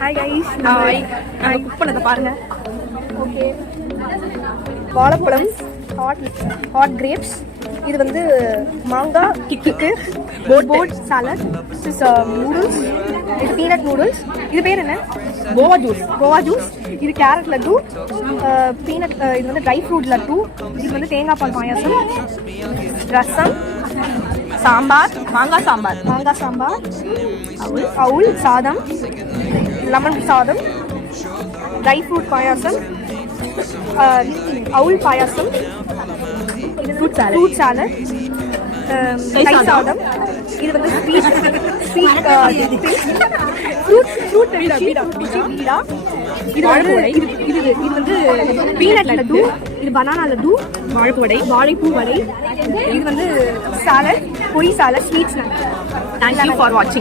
Hi guys, நான் cook பண்ணதை பாருங்க. ஓகே, வாழைப்பழம், ஹாட் கிரேப்ஸ், இது வந்து மாங்காய் கிக்கு, போட் சாலட், நூடுல்ஸ், இது பீனட் நூடுல்ஸ், இது பேர் என்ன? கோவா ஜூஸ், இது கேரட் லட்டு, பீனட், இது வந்து ட்ரை ஃப்ரூட் லட்டு, இது வந்து தேங்காய் பால் பாயாசம், ரசம், சாம்பார், மாங்காய் சாம்பார், அவுல் சாதம், லெமன் சாதம், ட்ரை ஃப்ரூட் பாயாசம், அவுல் பாயாசம், ஃப்ரூட் சாலட், தயிர் சாதம், இது வந்து ஃப்ரூட் பீடா, இது வந்து பீனட் லட்டு, இது பனானா லட்டு, வாழைப்பூ வடை, இது வந்து சாலட், பொரி salad, sweet snacks. Thank you for watching.